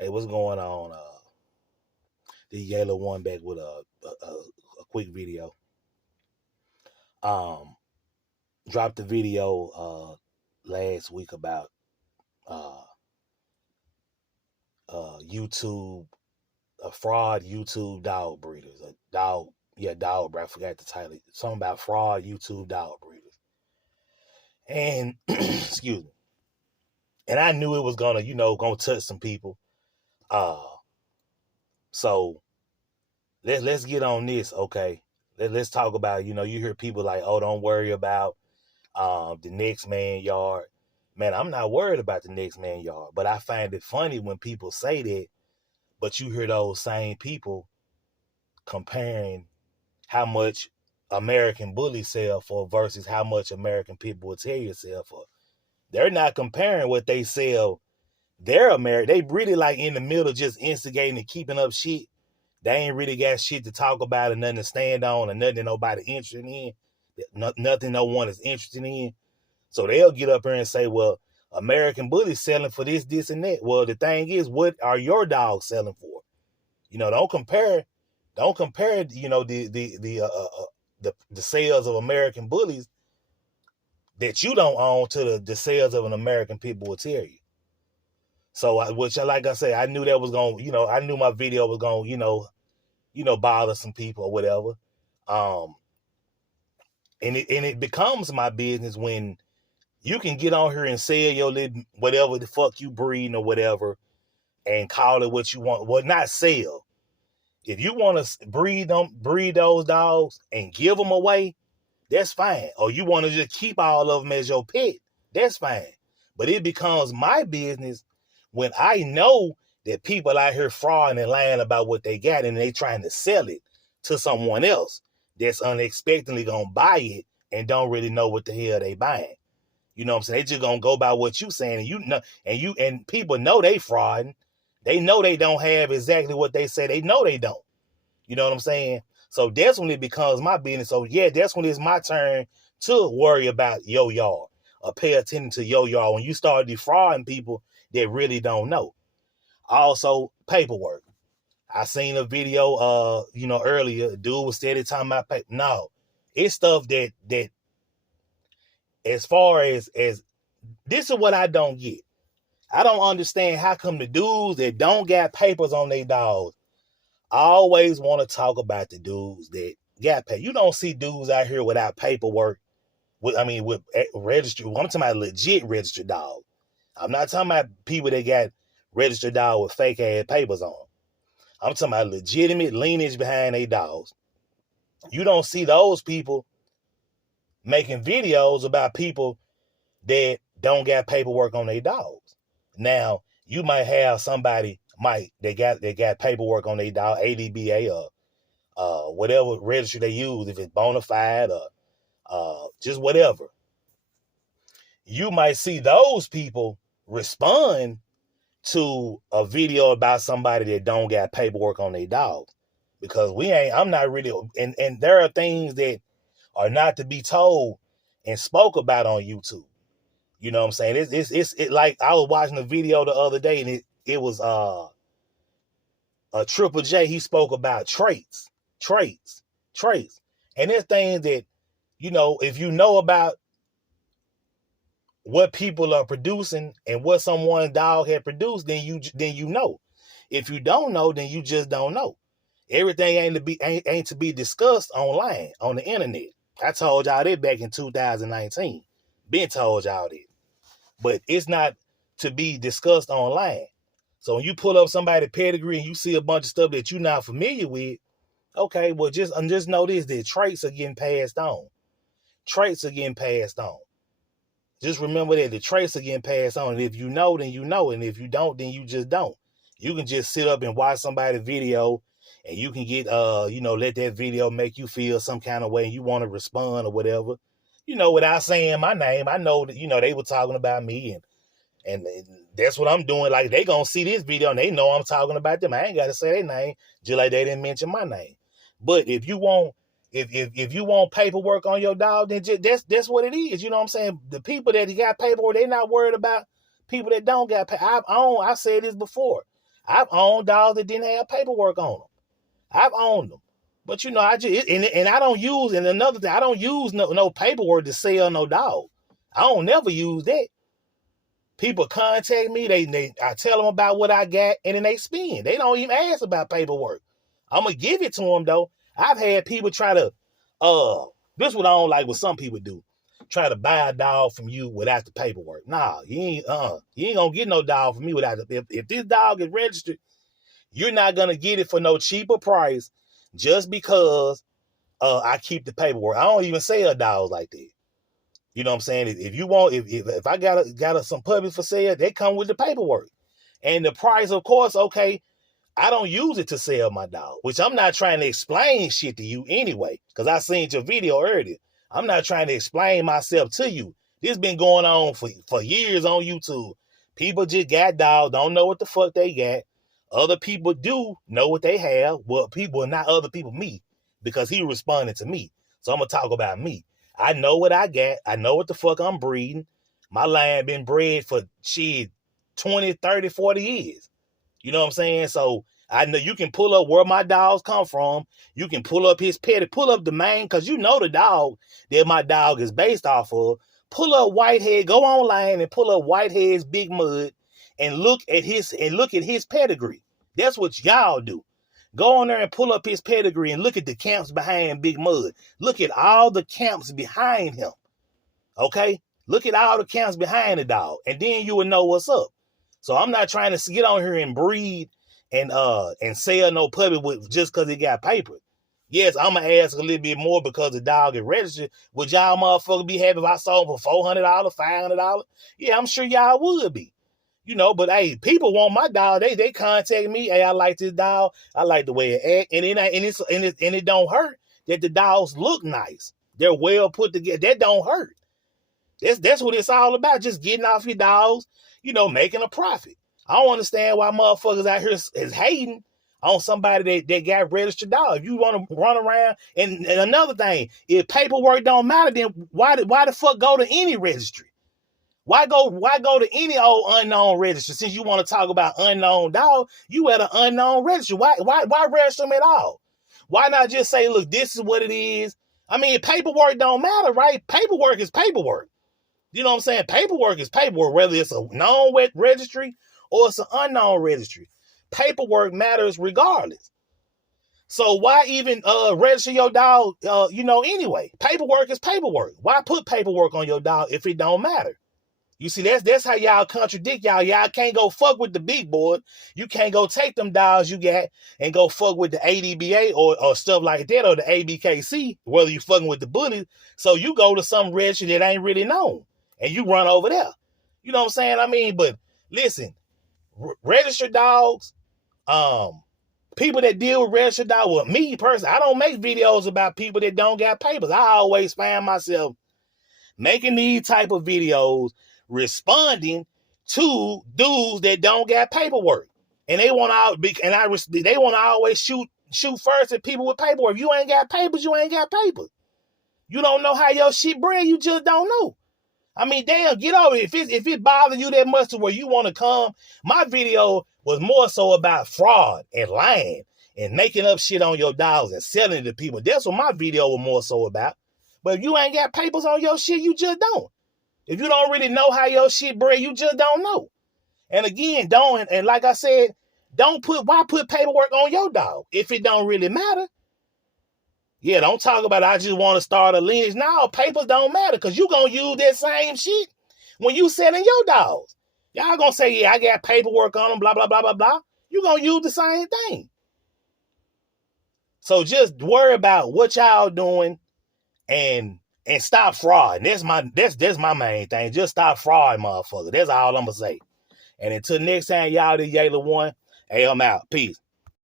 Hey, what's going on? The Yellow one back with a quick video. Um, Dropped the video last week about uh YouTube, fraud YouTube dog breeders. A dog, yeah, dog breeder. I forgot the title. Something about fraud YouTube dog breeders. And excuse me. And I knew it was gonna touch some people. Uh, so let's get on this, okay? Let's talk about, you hear people like, oh, don't worry about the next man yard. Man, I'm not worried about the next man yard, but I find it funny when people say that, but you hear those same people comparing how much American bullies sell for versus how much American Pit Bull Terrier sell for. They're not comparing what they sell. They're American. They really like in the middle, just instigating and keeping up shit. They ain't really got shit to talk about and nothing to stand on and nothing that nobody interested in. Nothing no one is interested in. So they'll get up here and say, well, American Bully's selling for this, this, and that. Well, the thing is, what are your dogs selling for? Don't compare, the sales of American Bullies that you don't own to the sales of an American Pit Bull Terrier. So, like I say, I knew that was going, I knew my video was going, bother some people or whatever. And it becomes my business when you can get on here and sell your little whatever the fuck you breeding or whatever and call it what you want. Well, not sell. If you want to breed those dogs and give them away, that's fine. Or you want to just keep all of them as your pet, that's fine. But it becomes my business when I know that people out here frauding and lying about what they got and they trying to sell it to someone else that's unexpectedly going to buy it and don't really know what the hell they buying. You know what I'm saying? They just gonna go by what you saying, and people know they frauding. They know they don't have exactly what they say. They know they don't. You know what I'm saying? So that's when it becomes my business. So yeah, that's when it's my turn to worry about your yard or pay attention to your yard when you start defrauding people that really don't know. Also, paperwork. I seen a video, earlier. A dude was steady talking about paper. No, it's stuff that as far as this is what I don't get. I don't understand how come the dudes that don't got papers on their dogs always want to talk about the dudes that got paid. You don't see dudes out here without paperwork. With registered. I'm talking about legit registered dogs. I'm not talking about people that got registered dogs with fake ass papers on. I'm talking about legitimate lineage behind their dogs. You don't see those people making videos about people that don't got paperwork on their dogs. Now, you might have somebody that got paperwork on their dog, ADBA or whatever registry they use, if it's bona fide or just whatever. You might see those people respond to a video about somebody that don't got paperwork on their dogs. Because I'm not really, and there are things that are not to be told and spoke about on YouTube. You know what I'm saying? It's like I was watching a video the other day and it was a Triple J. He spoke about traits. And there's things that, if you know about what people are producing and what someone's dog had produced, then you know. If you don't know, then you just don't know. Everything ain't to be discussed online on the internet. I told y'all that back in 2019. Been told y'all that. But it's not to be discussed online. So when you pull up somebody's pedigree and you see a bunch of stuff that you're not familiar with, okay, well, just know this, that traits are getting passed on. Traits are getting passed on. Just remember that the traits are getting passed on. And if you know, then you know. And if you don't, then you just don't. You can just sit up and watch somebody's video and you can get, let that video make you feel some kind of way and you want to respond or whatever. Without saying my name, I know that, they were talking about me and that's what I'm doing. Like, they gonna see this video and they know I'm talking about them. I ain't got to say their name, just like they didn't mention my name. But if you want, if you want paperwork on your dog, then that's what it is. You know what I'm saying? The people that got paperwork, they not worried about people that don't got paperwork. I said this before. I've owned dogs that didn't have paperwork on them. I've owned them. But you know, I just and I don't use, and another thing, I don't use no paperwork to sell no dog. I don't never use that. People contact me, I tell them about what I got, and then they spend. They don't even ask about paperwork. I'm gonna give it to them though. I've had people try to, this is what I don't like what some people do. Try to buy a dog from you without the paperwork. Nah, you ain't gonna get no dog from me without the, if this dog is registered, you're not gonna get it for no cheaper price just because I keep the paperwork. I don't even sell dogs like that. You know what I'm saying? If you want, if I got some puppies for sale, they come with the paperwork. And the price, of course, okay, I don't use it to sell my dog, which I'm not trying to explain shit to you anyway, because I seen your video earlier. I'm not trying to explain myself to you. This been going on for years on YouTube. People just got dogs, don't know what the fuck they got. Other people do know what they have. Well, people, not other people, me, because he responded to me. So I'm going to talk about me. I know what I got. I know what the fuck I'm breeding. My line been bred for, shit, 20, 30, 40 years. You know what I'm saying? So I know you can pull up where my dogs come from. You can pull up his pet, pull up the main, because you know the dog that my dog is based off of. Pull up Whitehead, go online and pull up Whitehead's Big Mud and look at his pedigree. That's what y'all do. Go on there and pull up his pedigree and look at the camps behind Big Mud. Look at all the camps behind him. Okay? Look at all the camps behind the dog. And then you will know what's up. So I'm not trying to get on here and breed and sell no puppy with just because he got paper. Yes, I'm going to ask a little bit more because the dog is registered. Would y'all motherfuckers be happy if I sold him for $400, $500? Yeah, I'm sure y'all would be. You know, but hey, people want my dog. They contact me. Hey, I like this dog. I like the way it act, and it don't hurt that the dogs look nice. They're well put together. That don't hurt. That's what it's all about. Just getting off your dogs. You know, making a profit. I don't understand why motherfuckers out here is hating on somebody that got registered dog. If you want to run around, and another thing, if paperwork don't matter, then why the fuck go to any registry? Why go to any old unknown registry? Since you want to talk about unknown dog, you at an unknown registry. Why register them at all? Why not just say, look, this is what it is? I mean, paperwork don't matter, right? Paperwork is paperwork. You know what I'm saying? Paperwork is paperwork, whether it's a known registry or it's an unknown registry. Paperwork matters regardless. So why even register your dog, anyway? Paperwork is paperwork. Why put paperwork on your dog if it don't matter? You see, that's how y'all contradict y'all. Y'all can't go fuck with the big boy. You can't go take them dogs you got and go fuck with the ADBA or stuff like that, or the ABKC, whether you fucking with the bullies. So you go to some registry that ain't really known and you run over there. You know what I'm saying? I mean, but listen, registered dogs, people that deal with registered dogs, well, me personally, I don't make videos about people that don't got papers. I always find myself making these type of videos responding to dudes that don't got paperwork, and they want to always shoot first at people with paperwork. If you ain't got papers, you ain't got papers. You don't know how your shit bred, you just don't know. I mean, damn, get over it. If it bothers you that much to where you want to come, my video was more so about fraud and lying and making up shit on your dogs and selling it to people. That's what my video was more so about. But if you ain't got papers on your shit, you just don't. If you don't really know how your shit bred, you just don't know. And again, and like I said, why put paperwork on your dog if it don't really matter? Yeah, don't talk about I just want to start a lineage. No, papers don't matter because you going to use that same shit when you selling your dogs. Y'all going to say, yeah, I got paperwork on them, blah, blah, blah, blah, blah. You going to use the same thing. So just worry about what y'all doing and stop fraud. That's my main thing. Just stop fraud, motherfucker. That's all I'm gonna say. And until next time, y'all, the Yayla one. Hey, I'm out. Peace.